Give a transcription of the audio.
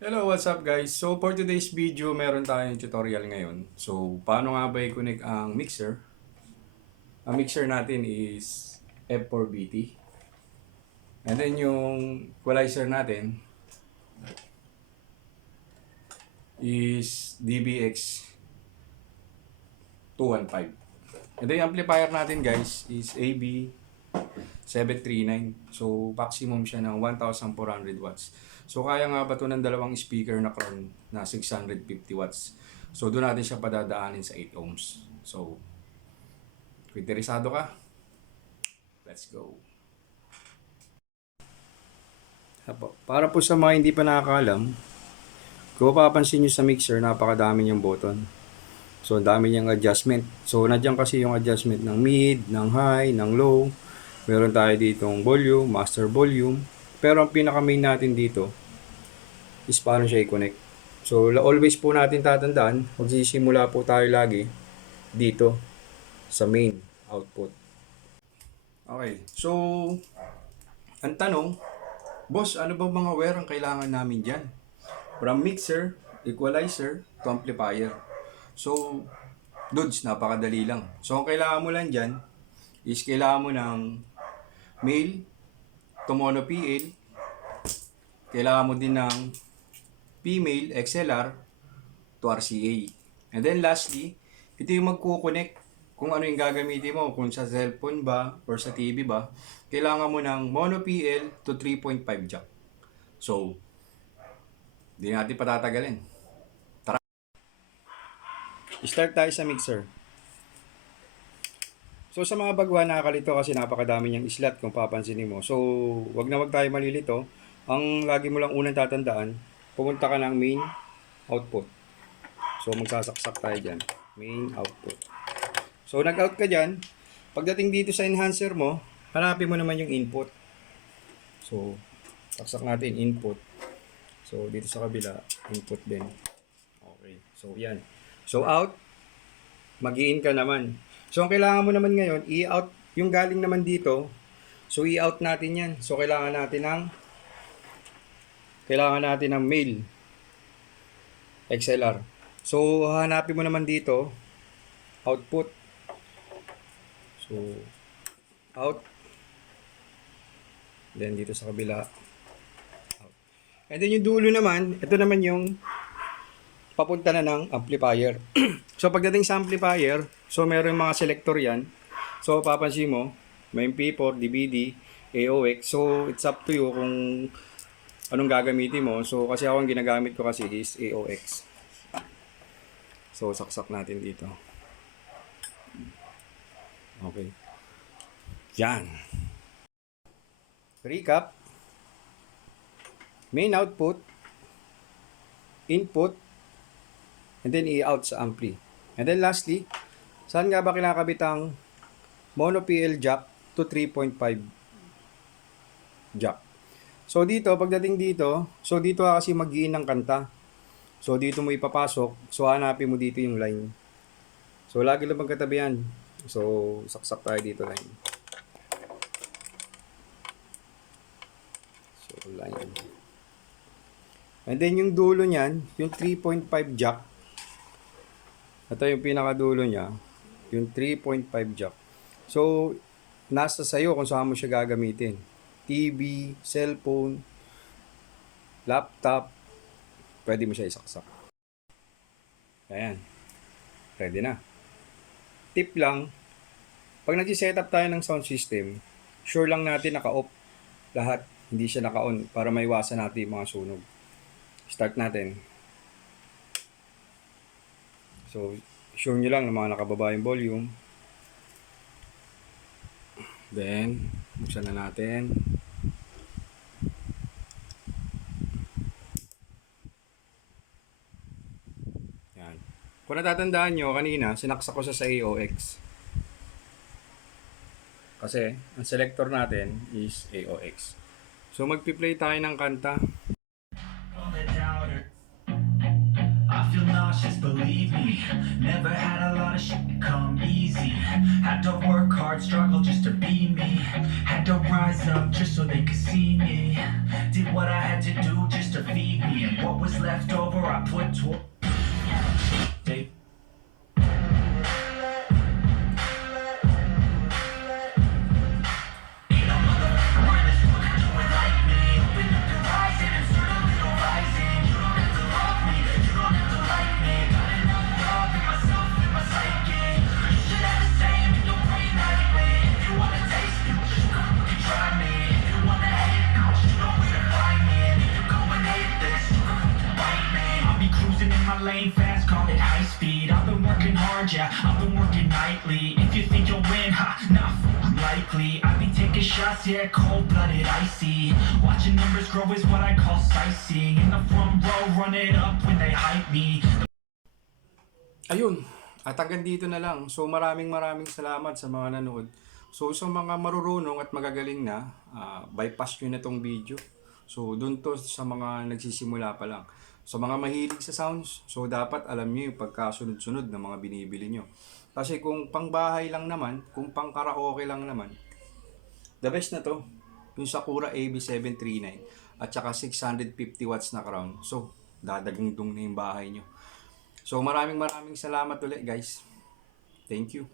Hello, what's up guys? So for today's video, meron tayong tutorial ngayon. So paano nga ba i-connect ang mixer? Ang mixer natin is F4BT. And then yung equalizer natin is DBX 215. And then yung amplifier natin guys is AB 739. So maximum siya ng 1,400 watts. So kaya nga ba ito ng dalawang speaker na crown na 650 watts. So doon natin siya padadaanin sa 8 ohms. So kung ka, let's go. Para po sa mga hindi pa nakakaalam, kung papansin nyo sa mixer, napakadami niyang button. So, ang dami niyang adjustment. So, nandiyan kasi yung adjustment ng mid, ng high, ng low. Meron tayo ditong volume, master volume. Pero ang pinaka main natin dito is paano siya i-connect. So, always po natin tatandaan, magsisimula po tayo lagi dito sa main output. Okay, so ang tanong, boss, ano ba mga wear ang kailangan namin dyan? From mixer, equalizer, to amplifier. So, dudes, napakadali lang. So, ang kailangan mo lang dyan is kailangan mo ng male to mono PL. Kailangan mo din ng female XLR to RCA. And then lastly, ito yung magkukonect kung ano yung gagamitin mo, kung sa cellphone ba or sa TV ba, kailangan mo ng mono PL to 3.5 jack. So, hindi natin patatagalin. Tara! Start tayo sa mixer. So sa mga bagwa nakakalito kasi napakadami niyang slot kung papansinin mo. So wag na wag tayo malilito. Ang lagi mo lang unang tatandaan, pumunta ka ng main output. So magsasaksak tayo dyan. Main output. So nag-out ka dyan. Pagdating dito sa enhancer mo, hanapin mo naman yung input. So saksak natin input. So dito sa kabila, input din. Okay. So yan. So out, mag in ka naman. So, ang kailangan mo naman ngayon, i-out yung galing naman dito. So, i-out natin yan. So, kailangan natin ng kailangan natin ng mail XLR. So, hanapin mo naman dito output. So, out. Then, dito sa kabila. Out. And then, yung dulo naman, ito naman yung papunta na ng amplifier. so, pagdating sa amplifier, so meron mga selector yan. So, papansin mo, may MP4, DVD, AOX. So, it's up to you kung anong gagamitin mo. So, kasi ako ang ginagamit ko kasi is AOX. So, saksak natin dito. Okay. Yan. Recap. Main output. Input. And then i-out sa ampli. And then lastly, saan nga ba kinakabit ang mono PL jack to 3.5 jack? So dito, pagdating dito, so dito ka kasi mag ng kanta. So dito mo ipapasok, so hanapin mo dito yung line. So lagi lang magkatabi yan. So saksak tayo dito line. So line. And then yung dulo niyan, yung 3.5 jack, ito yung pinakadulo niya, yung 3.5 jack. So, nasa sayo kung saan mo siya gagamitin. TV, cellphone, laptop, pwede mo siya isaksak. Ayan. Ready na. Tip lang, pag nag-set up tayo ng sound system, sure lang natin naka-off lahat. Hindi siya naka-on para maiwasan natin yung mga sunog. Start natin. So, sure nyo lang na mga nakababa yung volume. Then, buksan na natin. Yan. Kung natatandaan nyo, kanina, sinaksak ko sa sa AOX. Kasi, ang selector natin is AOX. So, magpi-play tayo ng kanta. Nauseous, believe me. Never had a lot of shit come easy. Had to work hard, struggle just to be me. Had to rise up just so they could see me. Did what I had to do just to feed me. And what was left over, I put toward. They been hard, yeah, I've been working nightly. If you think you'll win, ha, not likely. I be taking shots, yeah, cold blooded, icy. Watching numbers grow is what I call sightseeing. In the front row, run it up when they hype me. Ayun, at hanggang dito na lang. So maraming maraming salamat sa mga nanood. So sa mga marurunong at magagaling na, ah, bypass nyo na tong video. So dun to sa mga nagsisimula pa lang. Sa mga mahilig sa sounds, so dapat alam nyo yung pagkasunod-sunod ng mga binibili nyo. Kasi kung pangbahay lang naman, kung pang karaoke lang naman, the best na to, yung Sakura AB739 at saka 650 watts na crown. So, dadagundong na yung bahay nyo. So maraming maraming salamat ulit guys. Thank you.